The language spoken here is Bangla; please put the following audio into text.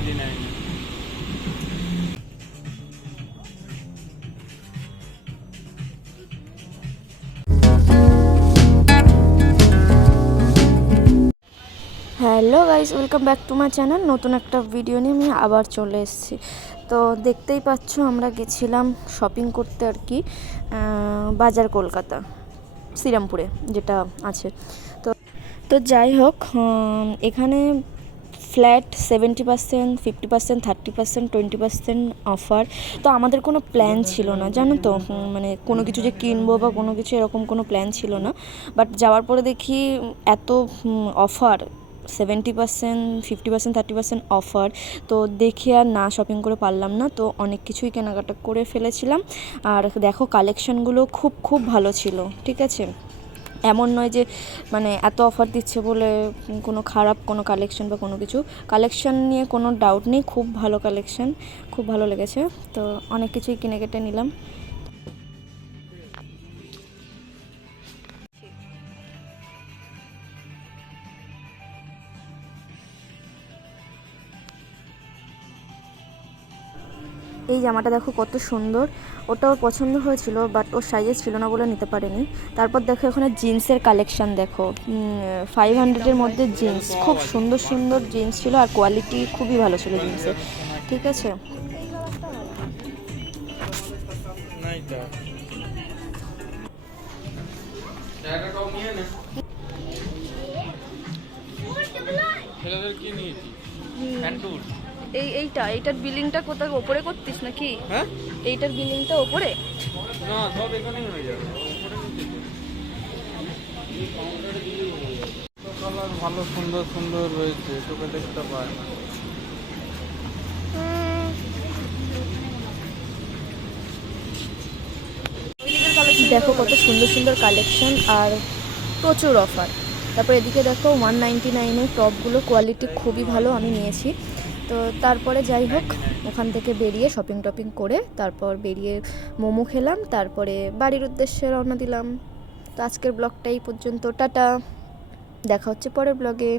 199 hello guys, welcome back to my channel. নতুন একটা ভিডিও নিয়ে আমি আবার চলে এসেছি। তো দেখতেই পাচ্ছ আমরা গেছিলাম শপিং করতে আর কি, বাজার কলকাতা শ্রীরামপুরে যেটা আছে। তো তো যাই হোক, এখানে ফ্ল্যাট 70%, 50%, 30%, 20% অফার। তো আমাদের কোনো প্ল্যান ছিল না, জানো তো, মানে কোনো কিছু যে কিনবো বা কোনো কিছু এরকম কোনো প্ল্যান ছিল না। বাট যাওয়ার পরে দেখি এত অফার, 70%, 50%, 30% অফার। তো দেখে আর না শপিং করে পারলাম না, তো অনেক কিছুই কেনাকাটা করে ফেলেছিলাম। আর দেখো কালেকশানগুলো খুব খুব ভালো ছিল, ঠিক আছে। এমন নয় যে মানে এত অফার দিচ্ছে বলে কোনো খারাপ কোনো কালেকশন বা কোনো কিছু। কালেকশান নিয়ে কোনো ডাউট নেই, খুব ভালো কালেকশান, খুব ভালো লেগেছে। তো অনেক কিছুই কিনে কেটে নিলাম। এই জামাটা দেখো কত সুন্দর, ওটা ওর পছন্দ হয়েছিল বাট ওর সাইজে ছিল না বলে নিতে পারেনি। তারপর দেখো এখানে জিন্সের কালেকশান দেখো, 500-এর মধ্যে জিন্স, খুব সুন্দর সুন্দর জিন্স ছিল আর কোয়ালিটি খুবই ভালো ছিল জিন্সের, ঠিক আছে। এইটার বিলিংটা কোথায় ওপরে করতিস নাকি? হ্যাঁ, এইটার বিলিংটা ওপরে না, সব এখানেই হয়ে যাবে। কালার ভালো সুন্দর সুন্দর রয়েছে, চোখে দেখতে পায় না। দেখো কত সুন্দর সুন্দর কালেকশন আর প্রচুর অফার। তারপর এদিকে দেখো 199-এর টপগুলো, কোয়ালিটি খুবই ভালো, আমি নিয়েছি। তো তারপরে যাই হোক, ওখান থেকে বেরিয়ে শপিং টপিং করে তারপর বেরিয়ে মোমো খেলাম, তারপরে বাড়ির উদ্দেশ্যে রওনা দিলাম। তো আজকের ব্লগটা এই পর্যন্ত, টাটা, দেখা হচ্ছে পরের ব্লগে।